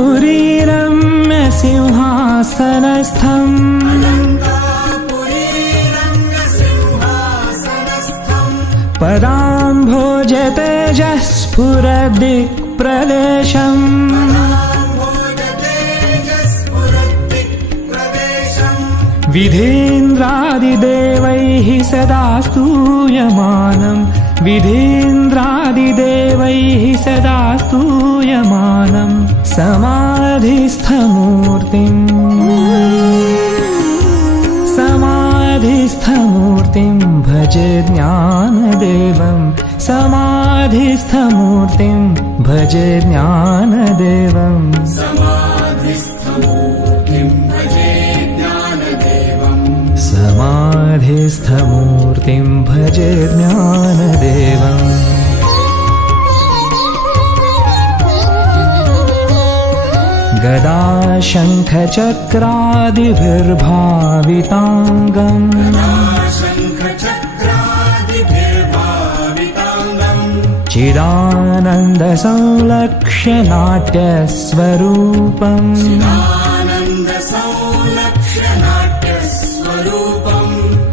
अलङ्कारपुरीरम्य सिंहासनस्थम् पदाम्भोजतेजः स्फुरदिक्प्रदेशम् विधीन्द्रादिदेवैः सदा स्तूयमानम् विधीन्द्रादिदेवैः सदा स्तूयमानम् समाधिस्थमूर्तिम्। समाधिस्थमूर्तिम् भजे ज्ञानदेवम् समाधिस्थमूर्तिम् भजे ज्ञानदेवम् समाधिस्थमूर्तिम् भजे ज्ञानदेवम्। गदा शङ्खचक्रादिभिर्भाविताङ्गम् चिदानन्दसंलक्ष्यनाट्यस्वरूपम्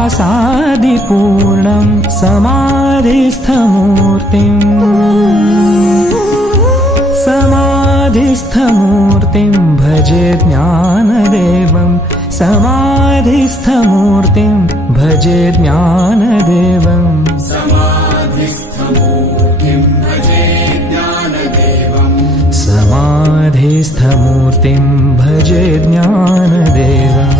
चतुर्वेदतन्त्रेतिहासादिपूर्णम् समाधिस्थमूर्तिम् समाधिस्थमूर्तिम् भजे ज्ञानदेवम् समाधिस्थमूर्तिम् भजे ज्ञानदेवम् समाधिस्थमूर्तिम् भजे ज्ञानदेवम्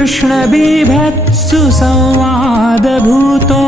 कृष्णबिभत्सु संवादभूतो